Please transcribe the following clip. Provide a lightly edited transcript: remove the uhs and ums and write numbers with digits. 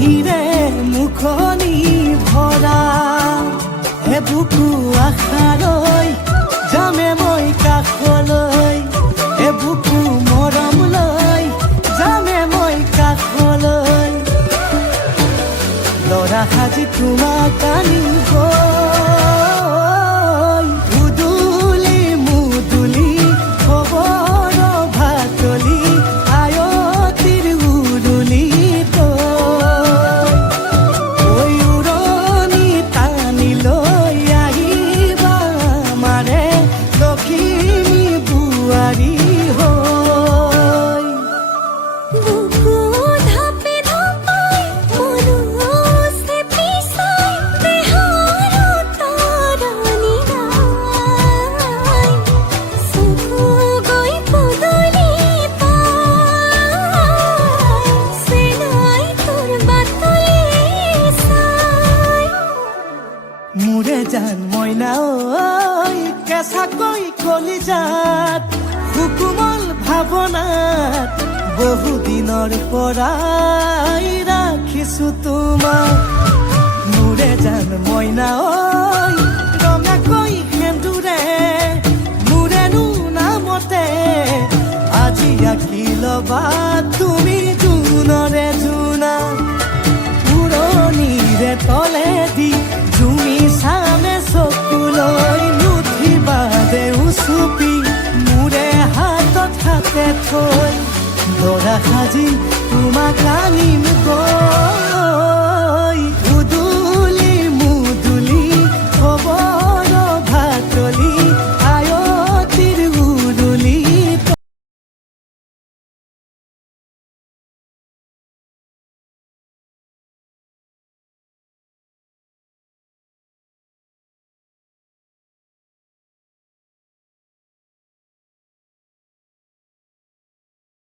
হাঁহিৰে মুখনি ভৰা বুকু আশালৈ যামে মই কাষলৈ বুকু মৰম লৈ যামে মই কাষলৈ লৰা সাজি তোমাক আনিব উদুলি মুদুলি খবৰ ভাতলি আয়তিৰ উৰুলি তই উৰণি টানি লৈ আহিবা মাৰে লখিমী বোৱাৰী হৈ বুকু ধাপে ধাপাই মনুছে পিছাই দেহৰ তৰণি নাই চকু গৈ পদূলি পাই চেনাই তোৰ বাটলি চাই মোৰে জান মইনা ঐ কেঁচাকৈ কলিজাত সুকুমল ভাৱনাত বহুদিনৰ পৰাই ৰাখিছো তোমাক মোৰে জান মইনা ঐ ৰঙাকৈ সেন্দুৰে মোৰেনো নামতে আজি আঁকি ল'বা তুমি জোনৰে জোনা পুৰণিৰে তলেদি জুমি চামে চকুলৈ নুঠিবা দেও চুপি মোৰে হাতত হাতে থৈ দৰা সাজি তোমাক আনিম গৈ